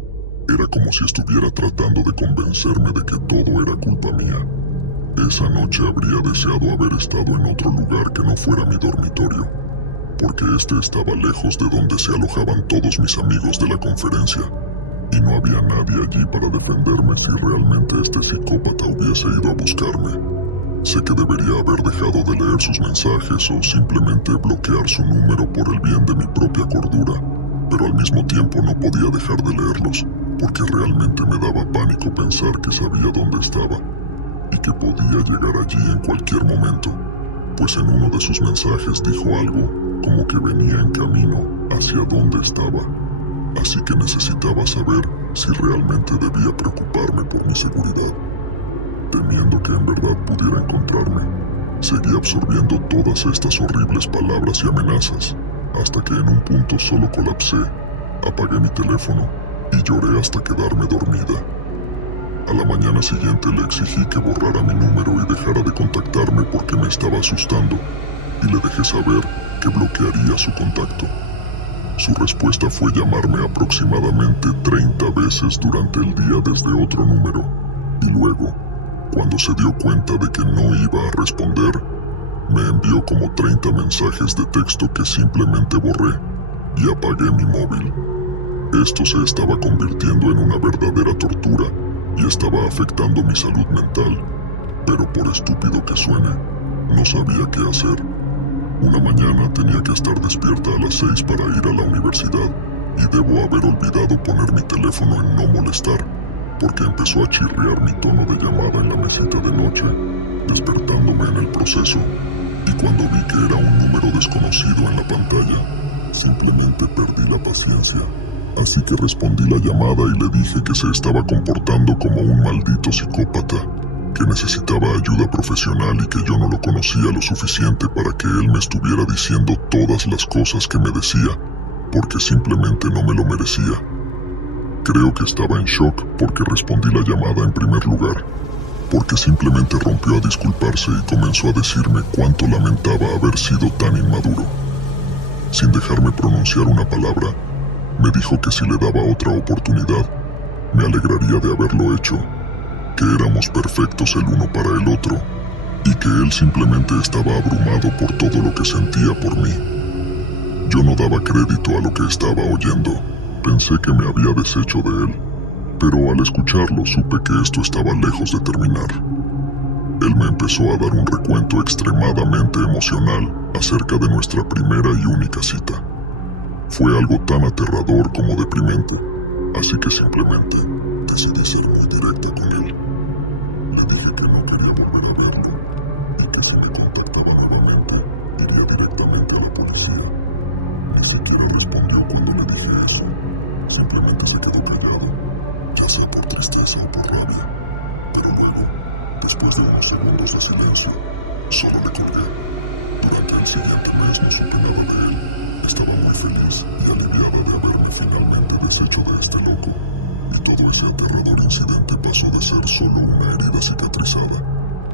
era como si estuviera tratando de convencerme de que todo era culpa mía. Esa noche habría deseado haber estado en otro lugar que no fuera mi dormitorio, porque este estaba lejos de donde se alojaban todos mis amigos de la conferencia. y no había nadie allí para defenderme si realmente este psicópata hubiese ido a buscarme. Sé que debería haber dejado de leer sus mensajes o simplemente bloquear su número por el bien de mi propia cordura, pero al mismo tiempo no podía dejar de leerlos, porque realmente me daba pánico pensar que sabía dónde estaba y que podía llegar allí en cualquier momento, pues en uno de sus mensajes dijo algo como que venía en camino hacia donde estaba, así que necesitaba saber si realmente debía preocuparme por mi seguridad. Temiendo que en verdad pudiera encontrarme, seguí absorbiendo todas estas horribles palabras y amenazas, hasta que en un punto solo colapsé, apagué mi teléfono y lloré hasta quedarme dormida. A la mañana siguiente le exigí que borrara mi número y dejara de contactarme porque me estaba asustando, y le dejé saber que bloquearía su contacto. Su respuesta fue llamarme aproximadamente 30 veces durante el día desde otro número, y luego, cuando se dio cuenta de que no iba a responder, me envió como 30 mensajes de texto que simplemente borré y apagué mi móvil. Esto se estaba convirtiendo en una verdadera tortura y estaba afectando mi salud mental, pero por estúpido que suene, no sabía qué hacer. Una mañana tenía que estar despierta a las 6 para ir a la universidad y debo haber olvidado poner mi teléfono en no molestar, porque empezó a chirriar mi tono de llamada en la mesita de noche, despertándome en el proceso, y cuando vi que era un número desconocido en la pantalla, simplemente perdí la paciencia. Así que respondí la llamada y le dije que se estaba comportando como un maldito psicópata, que necesitaba ayuda profesional y que yo no lo conocía lo suficiente para que él me estuviera diciendo todas las cosas que me decía, porque simplemente no me lo merecía. Creo que estaba en shock porque respondí la llamada en primer lugar, porque simplemente rompió a disculparse y comenzó a decirme cuánto lamentaba haber sido tan inmaduro. Sin dejarme pronunciar una palabra, me dijo que si le daba otra oportunidad, me alegraría de haberlo hecho, que éramos perfectos el uno para el otro, y que él simplemente estaba abrumado por todo lo que sentía por mí. Yo no daba crédito a lo que estaba oyendo. Pensé que me había deshecho de él, pero al escucharlo supe que esto estaba lejos de terminar. Él me empezó a dar un recuento extremadamente emocional acerca de nuestra primera y única cita. Fue algo tan aterrador como deprimente, así que simplemente decidí ser muy directo con él. Le dije que no quería volver a verlo y que si me contactaba nuevamente, iría directamente a la policía. Ni siquiera respondió cuando le dije eso. Simplemente se quedó callado, ya sea por tristeza o por rabia. Pero luego, después de unos segundos de silencio, solo le colgué. Durante el siguiente mes no supe nada de él. Estaba muy feliz y aliviada de haberme finalmente deshecho de este loco. Y todo ese aterrador incidente pasó de ser solo una herida cicatrizada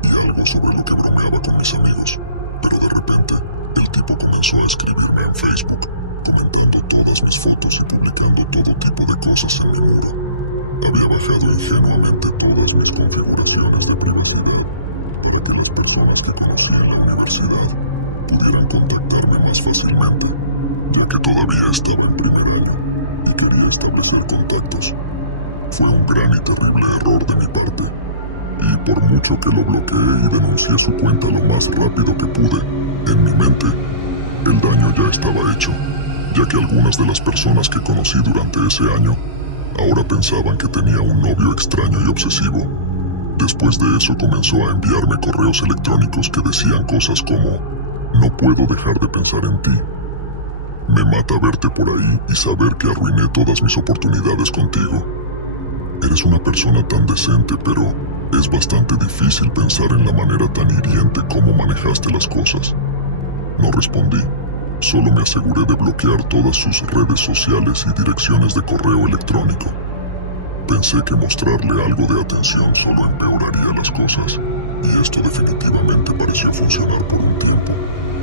y algo sobre lo que bromeaba con mis amigos. Pero de repente, el tipo comenzó a escribirme en Facebook, comentando todas mis fotos y publicando todo tipo de cosas en mi muro. Había bajado ingenuamente todas mis configuraciones de privacidad para que las personas que conocí en la universidad pudieran contactarme más fácilmente, ya que todavía estaba en primer año y quería establecer contactos. Fue un gran y terrible error de mi parte, y por mucho que lo bloqueé y denuncié su cuenta lo más rápido que pude, en mi mente, el daño ya estaba hecho, ya que algunas de las personas que conocí durante ese año ahora pensaban que tenía un novio extraño y obsesivo. Después de eso comenzó a enviarme correos electrónicos que decían cosas como: no puedo dejar de pensar en ti. Me mata verte por ahí y saber que arruiné todas mis oportunidades contigo. Eres una persona tan decente, pero es bastante difícil pensar en la manera tan hiriente como manejaste las cosas. No respondí, solo me aseguré de bloquear todas sus redes sociales y direcciones de correo electrónico. Pensé que mostrarle algo de atención solo empeoraría las cosas, y esto definitivamente pareció funcionar por un tiempo,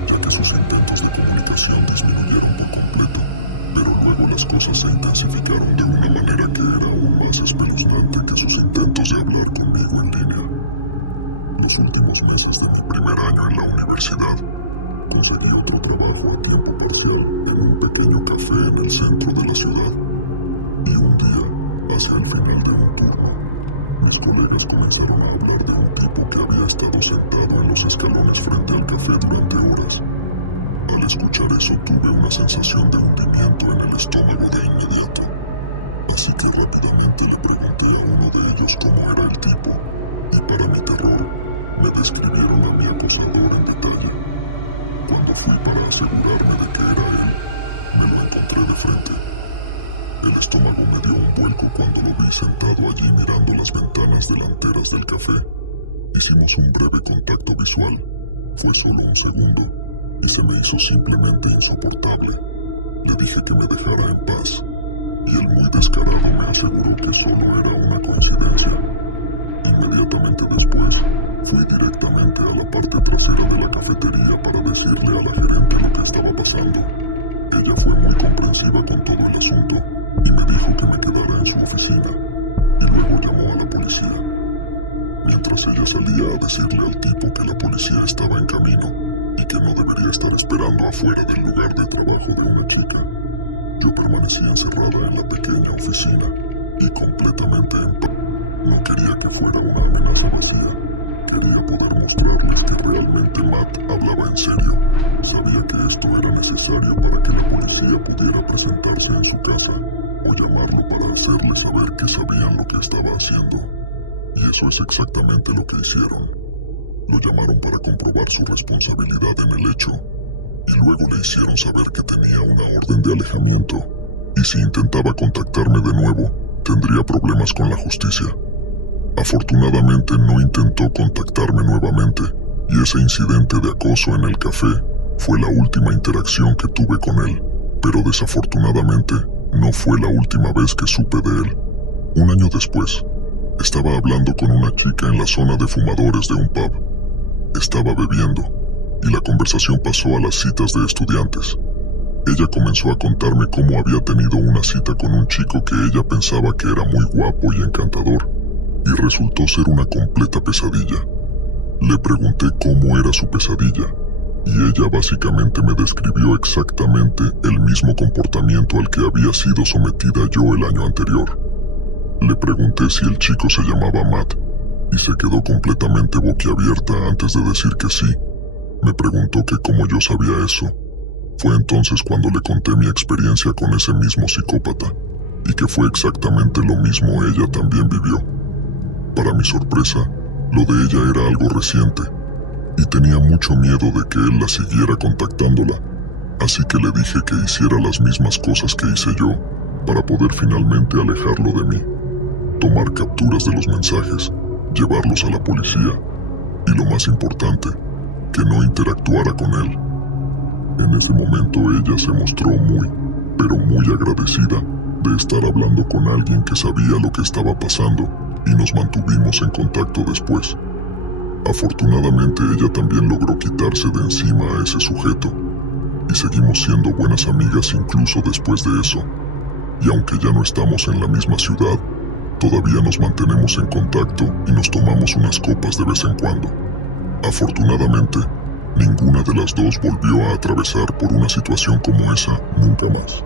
ya que sus intentos de comunicación disminuyeron por completo, pero luego las cosas se intensificaron de una manera que era aún más espeluznante que sus intentos de hablar conmigo en línea. Los últimos meses de mi primer año en la universidad, conseguí otro trabajo a tiempo parcial en un pequeño café en el centro de la ciudad, y un día, eso tuve una sensación de hundimiento en el estómago de inmediato. Así que rápidamente le pregunté a uno de ellos cómo era el tipo, y para mi terror, me describieron a mi acosador en detalle. Cuando fui para asegurarme de que era él, me lo encontré de frente. El estómago me dio un vuelco cuando lo vi sentado allí mirando las ventanas delanteras del café. Hicimos un breve contacto visual. Fue solo un segundo, y se me hizo simplemente insoportable. Le dije que me dejara en paz, y él muy descarado me aseguró que solo era una coincidencia. Inmediatamente después, fui directamente a la parte trasera de la cafetería para decirle a la gerente lo que estaba pasando. Ella fue muy comprensiva con todo el asunto y me dijo que me quedara en su oficina, y luego llamó a la policía. Mientras ella salía a decirle al tipo que la policía estaba en camino y que no debería estar esperando afuera del lugar de trabajo de una chica, yo permanecí encerrada en la pequeña oficina y completamente en paz. No quería que fuera una amenaza vacía. Quería poder mostrarles que realmente Matt hablaba en serio. Sabía que esto era necesario para que la policía pudiera presentarse en su casa o llamarlo para hacerle saber que sabían lo que estaba haciendo. Y eso es exactamente lo que hicieron. Lo llamaron para comprobar su responsabilidad en el hecho, y luego le hicieron saber que tenía una orden de alejamiento, y si intentaba contactarme de nuevo, tendría problemas con la justicia. Afortunadamente no intentó contactarme nuevamente, y ese incidente de acoso en el café fue la última interacción que tuve con él, pero desafortunadamente no fue la última vez que supe de él. Un año después, estaba hablando con una chica en la zona de fumadores de un pub. Estaba bebiendo, y la conversación pasó a las citas de estudiantes. Ella comenzó a contarme cómo había tenido una cita con un chico que ella pensaba que era muy guapo y encantador, y resultó ser una completa pesadilla. Le pregunté cómo era su pesadilla, y ella básicamente me describió exactamente el mismo comportamiento al que había sido sometida yo el año anterior. Le pregunté si el chico se llamaba Matt, y se quedó completamente boquiabierta antes de decir que sí. Me preguntó que cómo yo sabía eso. Fue entonces cuando le conté mi experiencia con ese mismo psicópata, y que fue exactamente lo mismo ella también vivió. Para mi sorpresa, lo de ella era algo reciente, y tenía mucho miedo de que él la siguiera contactándola, así que le dije que hiciera las mismas cosas que hice yo, para poder finalmente alejarlo de mí. Tomar capturas de los mensajes, llevarlos a la policía, y lo más importante, que no interactuara con él. En ese momento ella se mostró muy, pero muy agradecida de estar hablando con alguien que sabía lo que estaba pasando, y nos mantuvimos en contacto después. Afortunadamente ella también logró quitarse de encima a ese sujeto, y seguimos siendo buenas amigas incluso después de eso. Y aunque ya no estamos en la misma ciudad, todavía nos mantenemos en contacto y nos tomamos unas copas de vez en cuando. Afortunadamente, ninguna de las dos volvió a atravesar por una situación como esa nunca más.